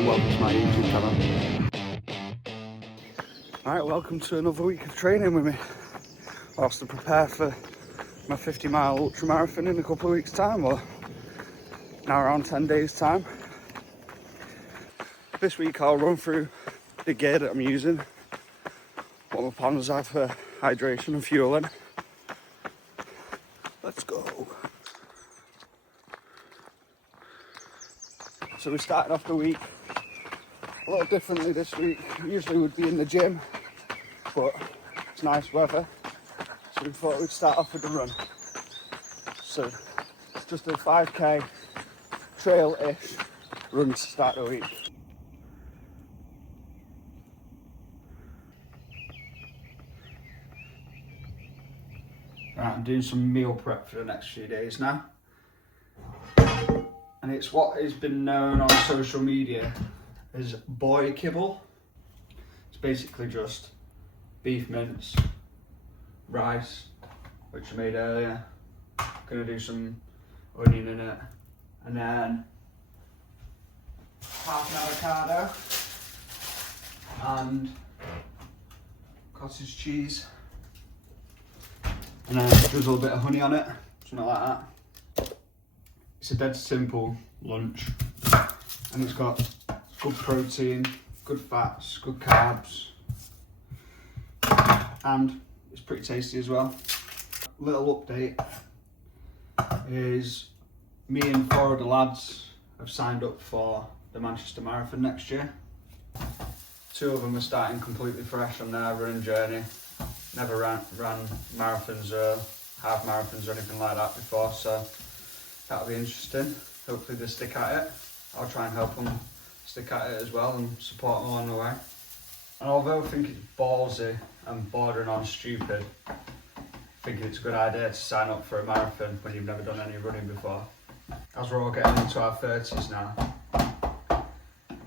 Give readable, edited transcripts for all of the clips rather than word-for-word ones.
and welcome to my YouTube channel. Alright, welcome to another week of training with me whilst I prepare for my 50-mile ultra marathon in a couple of weeks' time, or now around 10 days' time. This week I'll run through the gear that I'm using, what my plans are for hydration and fueling. Let's go. So we started off the week a little differently this week. Usually we'd be in the gym, but it's nice weather, so we thought we'd start off with the run. So it's just a 5k trail-ish run to start the week. Right, I'm doing some meal prep for the next few days now. And it's what has been known on social media as boy kibble. It's basically just beef mince, rice, which I made earlier. Gonna do some onion in it, and then half an avocado and cottage cheese, and then drizzle a bit of honey on it, something like that. It's a dead simple lunch, and it's got good protein, good fats, good carbs, and it's pretty tasty as well. Little update is me and 4 of the lads have signed up for the Manchester Marathon next year. 2 of them are starting completely fresh on their running journey. Never ran marathons or half marathons or anything like that before, so that'll be interesting. Hopefully they stick at it. I'll try and help them stick at it as well and support them along the way. And although I think it's ballsy and bordering on stupid, I think it's a good idea to sign up for a marathon when you've never done any running before. As we're all getting into our 30s now,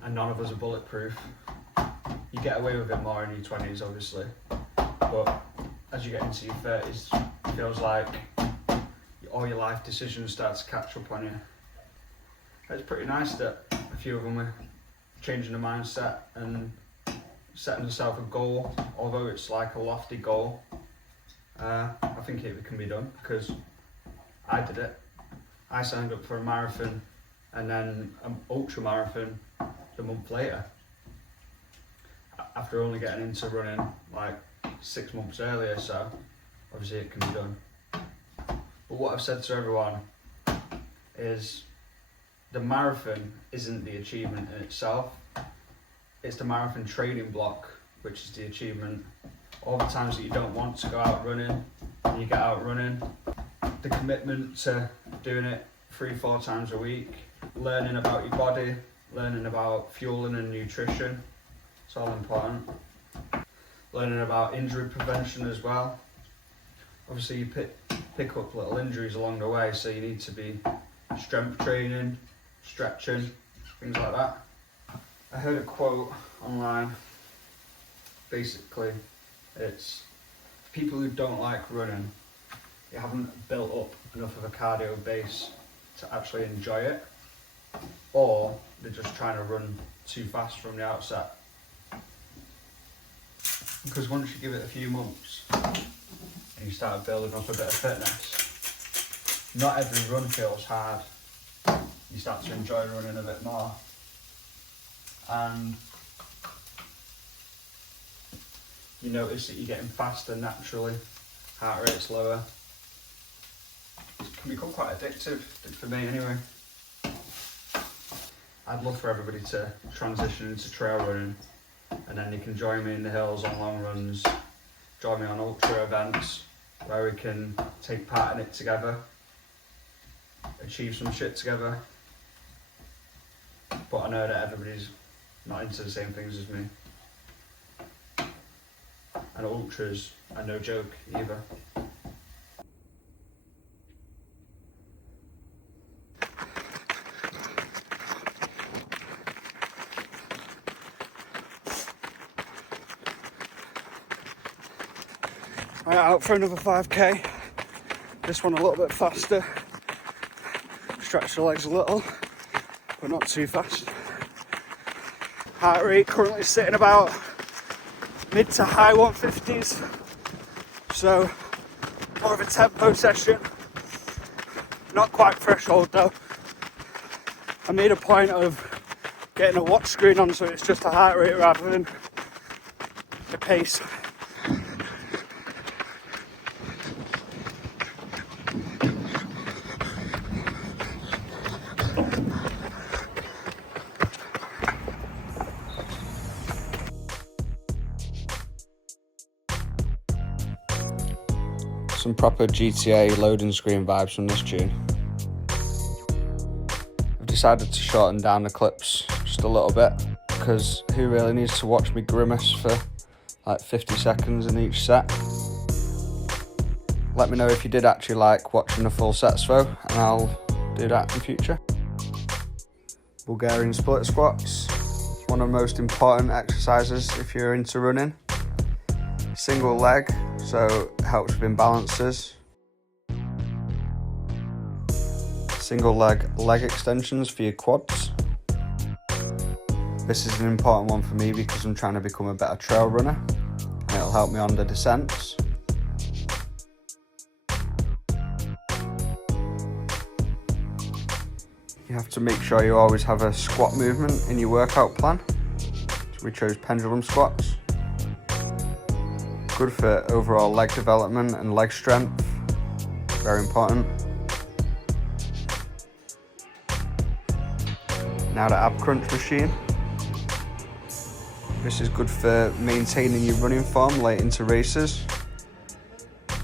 and none of us are bulletproof, you get away with it more in your 20s obviously, but as you get into your 30s, it feels like all your life decisions start to catch up on you. It's pretty nice that a few of them are changing the mindset and setting themselves a goal, although it's like a lofty goal. I think it can be done because I did it. I signed up for a marathon and then an ultra marathon the month later, after only getting into running like 6 months earlier, so obviously it can be done. But what I've said to everyone is the marathon isn't the achievement in itself. It's the marathon training block, which is the achievement. All the times that you don't want to go out running, and you get out running. The commitment to doing it 3-4 times a week. Learning about your body, learning about fueling and nutrition. It's all important. Learning about injury prevention as well. Obviously you pick up little injuries along the way, so you need to be strength training, stretching, things like that. I heard a quote online. Basically, it's people who don't like running, they haven't built up enough of a cardio base to actually enjoy it, or they're just trying to run too fast from the outset. Because once you give it a few months and you start building up a bit of fitness, not every run feels hard. You start to enjoy running a bit more, and you notice that you're getting faster naturally, heart rate's lower. It can become quite addictive, for me anyway. I'd love for everybody to transition into trail running, and then you can join me in the hills on long runs, join me on ultra events where we can take part in it together, achieve some shit together. But I know that everybody's not into the same things as me. And ultras are no joke either. Right, out for another 5k. This one a little bit faster. Stretch the legs a little, but not too fast. Heart rate currently sitting about mid to high 150s. So more of a tempo session. Not quite threshold though. I made a point of getting a watch screen on so it's just a heart rate rather than the pace. Some proper GTA loading screen vibes from this tune. I've decided to shorten down the clips just a little bit because who really needs to watch me grimace for like 50 seconds in each set. Let me know if you did actually like watching the full sets though, and I'll do that in future. Bulgarian split squats, one of the most important exercises if you're into running. Single leg, so it helps with imbalances. Single leg extensions for your quads. This is an important one for me because I'm trying to become a better trail runner and it'll help me on the descents. You have to make sure you always have a squat movement in your workout plan. So we chose pendulum squats. Good for overall leg development and leg strength. Very important. Now the ab crunch machine. This is good for maintaining your running form late into races.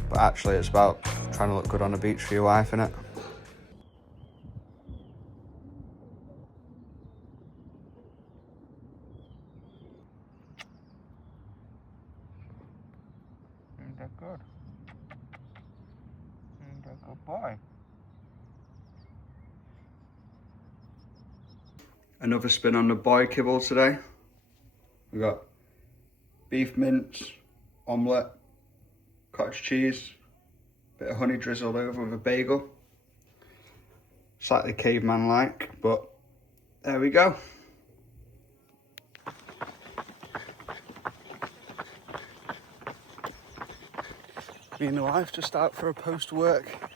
But actually it's about trying to look good on the beach for your wife, innit? Ain't that good? Ain't that good boy? Another spin on the boy kibble today. We've got beef mince, omelette, cottage cheese, bit of honey drizzled over with a bagel. Slightly caveman-like, but there we go. Me and the wife just out for a post-work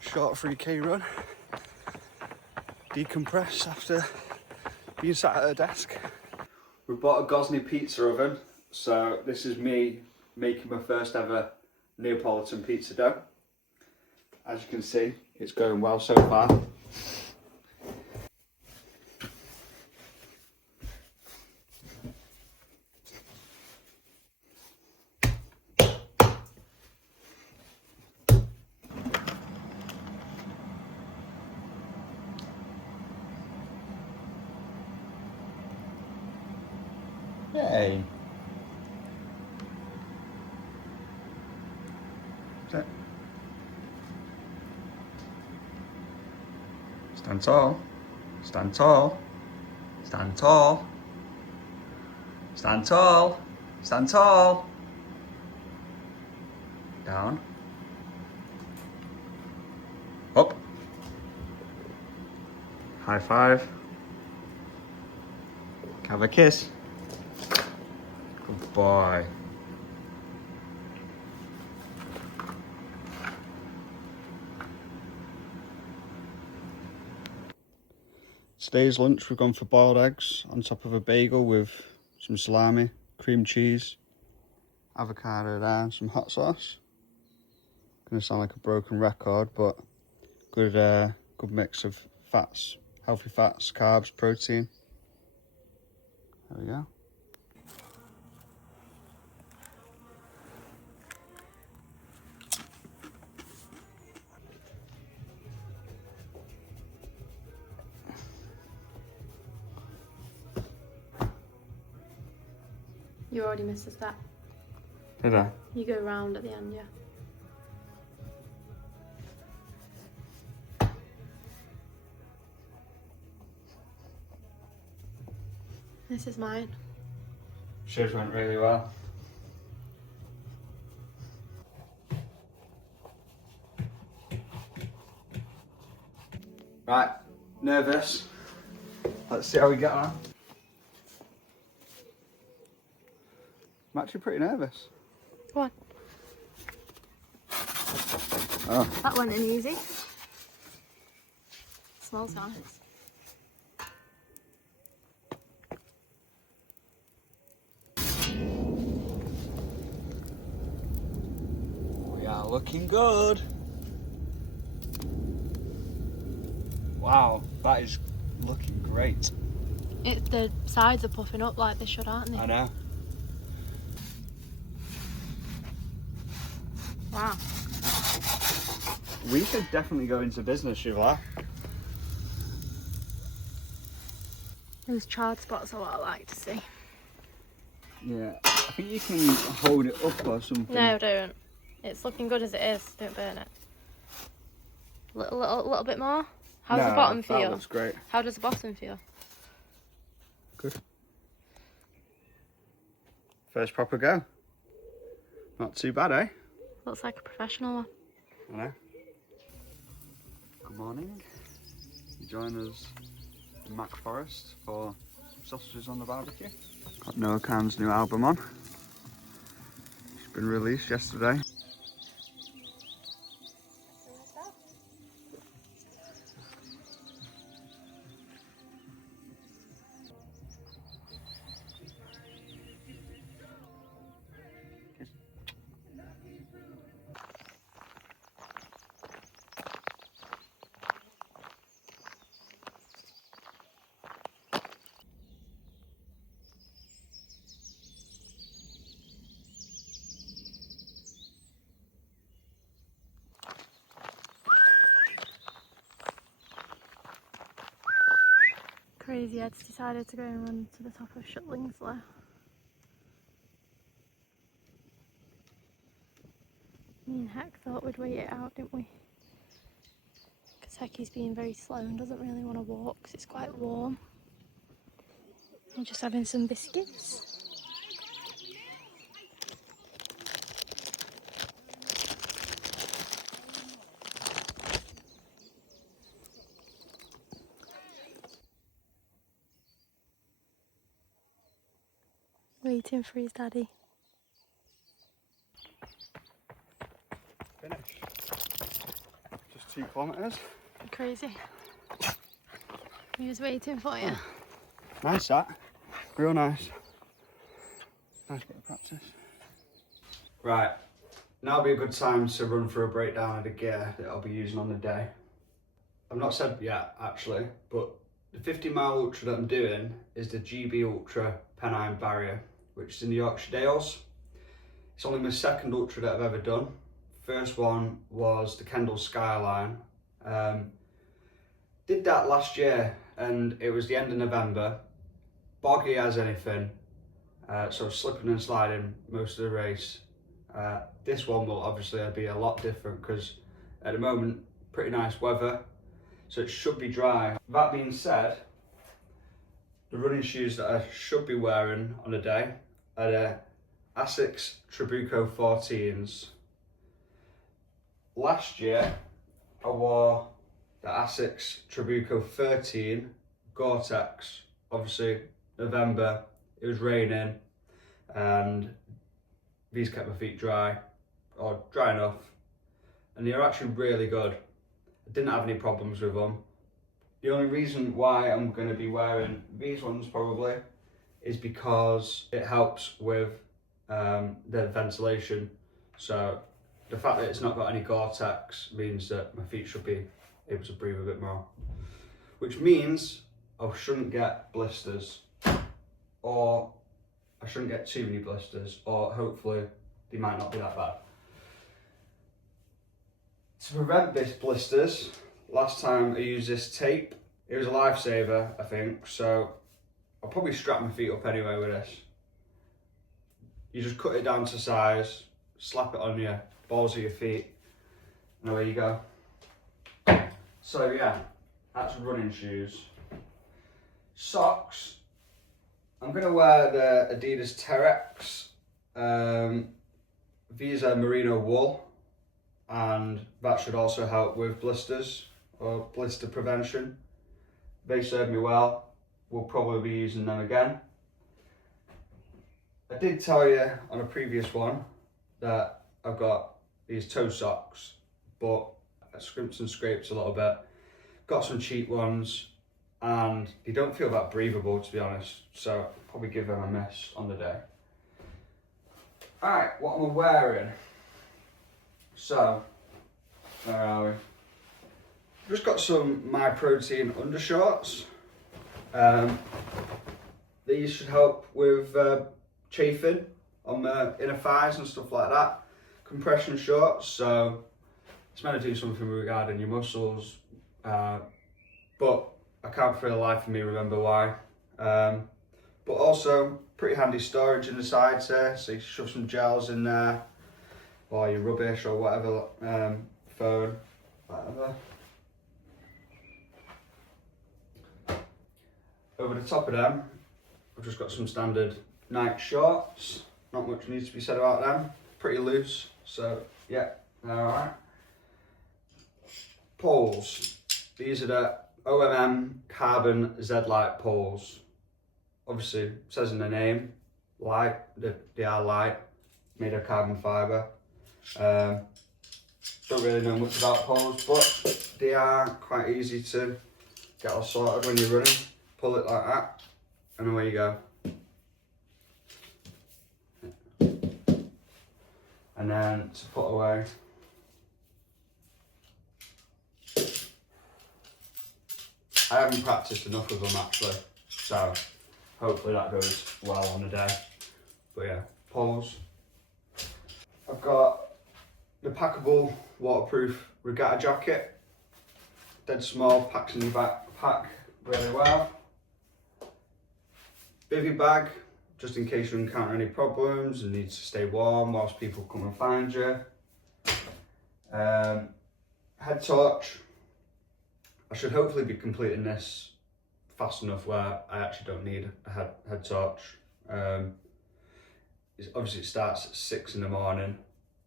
short 3k run. Decompress after being sat at a desk. We bought a Gosney pizza oven, so this is me making my first ever Neapolitan pizza dough. As you can see, it's going well so far. Hey. Sit. Stand tall. Stand tall. Stand tall. Stand tall. Stand tall. Down. Up. High five. Have a kiss. Good boy. Today's lunch, we've gone for boiled eggs on top of a bagel with some salami, cream cheese, avocado there and some hot sauce. Gonna sound like a broken record, but good mix of fats, healthy fats, carbs, protein. There we go. You already missed a step. Did I? You go round at the end, yeah. This is mine. Shows went really well. Right, nervous. Let's see how we get on. I'm actually pretty nervous. Go on. Oh. That went in easy. Smells nice. We are looking good. Wow, that is looking great. The sides are puffing up like they should, aren't they? I know. Wow. We should definitely go into business, Shiva. Those charred spots are what I like to see. Yeah, I think you can hold it up or something. No, don't. It's looking good as it is. Don't burn it. Little bit more. How's the bottom feel? That looks great. How does the bottom feel? Good. First proper go. Not too bad, eh? Looks like a professional one. I know. Good morning. You join us in Mac Forest for sausages on the barbecue. Got Noah Kahan's new album on. It's been released yesterday. Crazy Ed's decided to go and run to the top of Shutlingslow. Me and Heck thought we'd wait it out, didn't we? Because Hecky's being very slow and doesn't really want to walk because it's quite warm. I'm just having some biscuits. Waiting for his daddy. Finish. Just 2 kilometres. Crazy. He was waiting for you. Nice that. Real nice. Nice bit of practice. Right. Now would be a good time to run through a breakdown of the gear that I'll be using on the day. I've not said yet actually, but the 50-mile ultra that I'm doing is the GB Ultra Pennine Barrier, which is in the Yorkshire Dales. It's only my second ultra that I've ever done. First one was the Kendal Skyline. Did that last year and it was the end of November. Boggy as anything, so slipping and sliding most of the race. This one will obviously be a lot different because at the moment, pretty nice weather, so it should be dry. That being said, the running shoes that I should be wearing on a day are the Asics Trabuco 14s. Last year, I wore the Asics Trabuco 13 Gore-Tex. Obviously, November, it was raining, and these kept my feet dry, or dry enough, and they are actually really good. I didn't have any problems with them. The only reason why I'm going to be wearing these ones probably is because it helps with the ventilation. So the fact that it's not got any Gore-Tex means that my feet should be able to breathe a bit more, which means I shouldn't get blisters, or I shouldn't get too many blisters, or hopefully they might not be that bad. To prevent these blisters, last time I used this tape, it was a lifesaver, I think, so I'll probably strap my feet up anyway with this. You just cut it down to size, slap it on your balls of your feet, and away you go. So yeah, that's running shoes. Socks, I'm going to wear the Adidas Terex. These are merino wool, and that should also help with blisters or blister prevention. They serve me well. We'll probably be using them again. I did tell you on a previous one that I've got these toe socks, but I scrimped and scraped a little bit. Got some cheap ones, and they don't feel that breathable, to be honest, so I'll probably give them a miss on the day. Alright, what am I wearing? So, where are we? I've just got some My Protein undershorts. These should help with chafing on the inner thighs and stuff like that. Compression shorts, so it's meant to do something regarding your muscles, but I can't for the life of me remember why. But also pretty handy storage in the sides there, so you shove some gels in there, or your rubbish or whatever, phone, whatever. Over the top of them, I've just got some standard Nike shorts. Not much needs to be said about them. Pretty loose, so yeah, they're alright. Poles. These are the OMM Carbon Z-Lite poles. Obviously, it says in the name, light, they are light, made of carbon fibre. Don't really know much about poles, but they are quite easy to get all sorted when you're running. Pull it like that, and away you go. And then to put away, I haven't practiced enough of them actually, so hopefully that goes well on the day. But yeah, poles. I've got the packable waterproof regatta jacket. Dead small, packs in your backpack really well. Bivy bag, just in case you encounter any problems and need to stay warm whilst people come and find you. Head torch. I should hopefully be completing this fast enough where I actually don't need a head torch. Obviously it starts at 6 in the morning,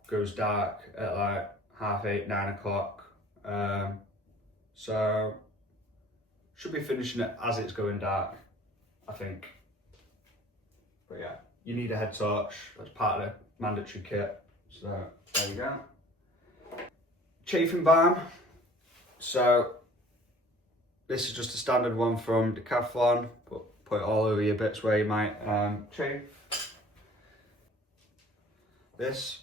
goes dark at like 8:30, 9 o'clock. So should be finishing it as it's going dark, I think. But yeah, you need a head torch, that's part of the mandatory kit. So there you go. Chafing balm. So this is just a standard one from Decathlon, but put it all over your bits where you might chafe. This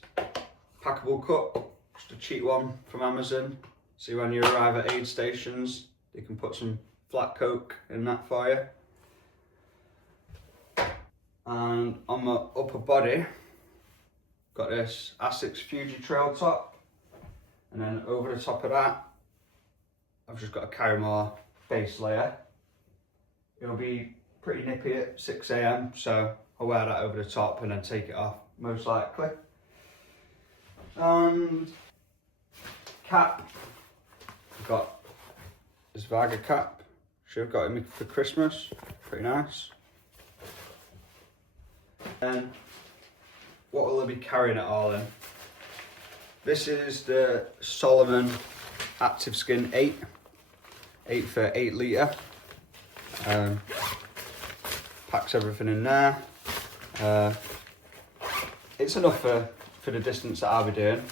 packable cup, just a cheap one from Amazon. So when you arrive at aid stations, you can put some flat coke in that for you. And on my upper body, got this Asics Fuji Trail top. And then over the top of that, I've just got a Caramore base layer. It'll be pretty nippy at 6 AM, so I'll wear that over the top and then take it off, most likely. And cap, I've got this Vaga cap. Should have got it for Christmas, pretty nice. And what will I be carrying it all in? This is the Solomon Active Skin 8 for 8 litre. Packs everything in there. It's enough for the distance that I'll be doing.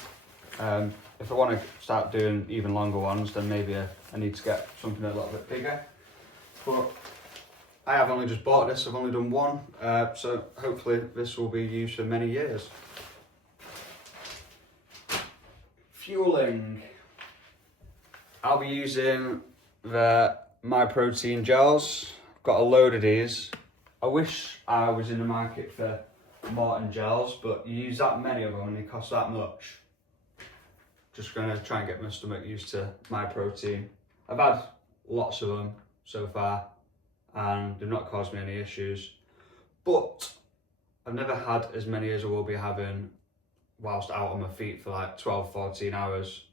If I want to start doing even longer ones, then maybe I need to get something a little bit bigger. But I have only just bought this, I've only done one, so hopefully this will be used for many years. Fueling. I'll be using the My Protein gels. I've got a load of these. I wish I was in the market for Morton gels, but you use that many of them and they cost that much. Just gonna try and get my stomach used to My Protein. I've had lots of them so far and they've not caused me any issues, but I've never had as many as I will be having whilst out on my feet for like 12-14 hours.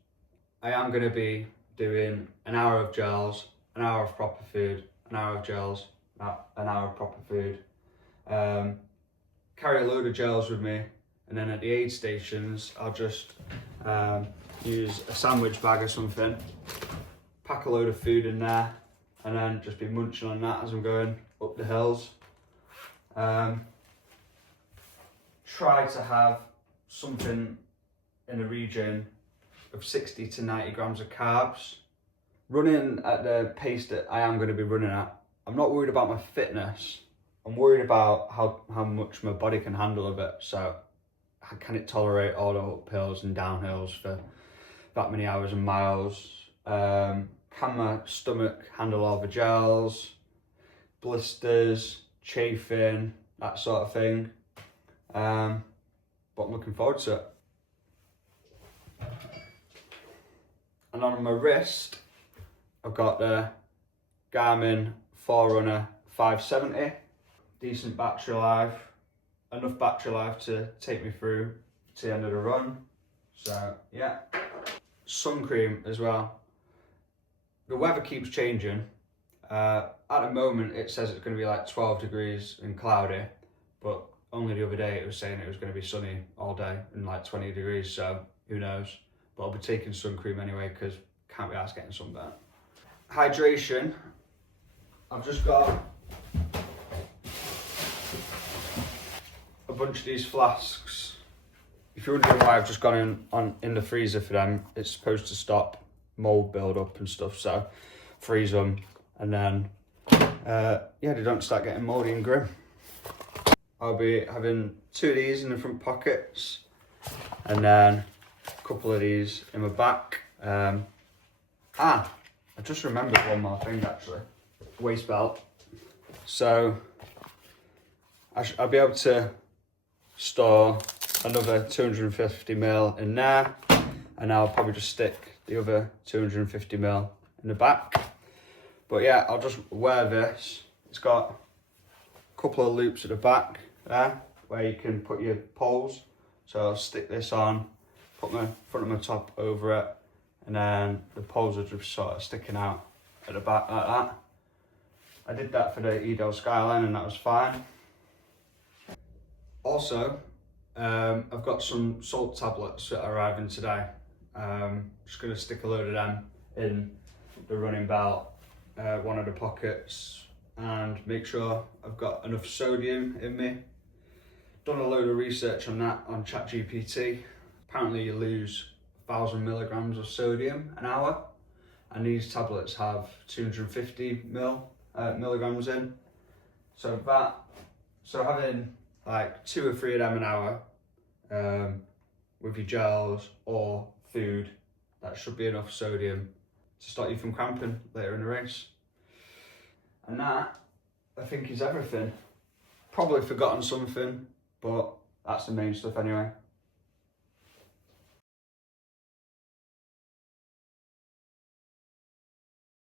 I am going to be doing an hour of gels, an hour of proper food, an hour of gels, an hour of proper food. Carry a load of gels with me, and then at the aid stations I'll just use a sandwich bag or something, pack a load of food in there, and then just be munching on that as I'm going up the hills. try to have something in the region of 60 to 90 grams of carbs. Running at the pace that I am going to be running at, I'm not worried about my fitness. I'm worried about how much my body can handle of it. So can it tolerate all the uphills and downhills for that many hours and miles? Can my stomach handle all the gels, blisters, chafing, that sort of thing? But I'm looking forward to it. And on my wrist, I've got the Garmin Forerunner 570. Decent battery life, enough battery life to take me through to the end of the run. So yeah, sun cream as well. The weather keeps changing. At the moment it says it's going to be like 12 degrees and cloudy, but only the other day it was saying it was going to be sunny all day and like 20 degrees, so who knows. But I'll be taking sun cream anyway because can't be arsed getting sunburnt. Hydration, I've just got a bunch of these flasks. If you're wondering why I've just gone in the freezer for them, it's supposed to stop mold build up and stuff, so freeze them and then yeah, they don't start getting moldy and grim. I'll be having 2 of these in the front pockets and then a couple of these in my back. I just remembered one more thing actually. Waist belt. So I'll be able to store another 250ml in there, and I'll probably just stick the other 250ml in the back. But yeah, I'll just wear this. It's got a couple of loops at the back there where you can put your poles. So I'll stick this on, put my front of my top over it, and then the poles are just sort of sticking out at the back like that. I did that for the Edel Skyline and that was fine. Also, I've got some salt tablets that are arriving today. Just going to stick a load of them in the running belt, one of the pockets, and make sure I've got enough sodium in me. Done a load of research on that on ChatGPT. Apparently you lose 1,000 milligrams of sodium an hour, and these tablets have 250 milligrams in. So having like 2 or 3 of them an hour with your gels or food, that should be enough sodium to stop you from cramping later in the race. And that, I think, is everything. Probably forgotten something, but that's the main stuff anyway.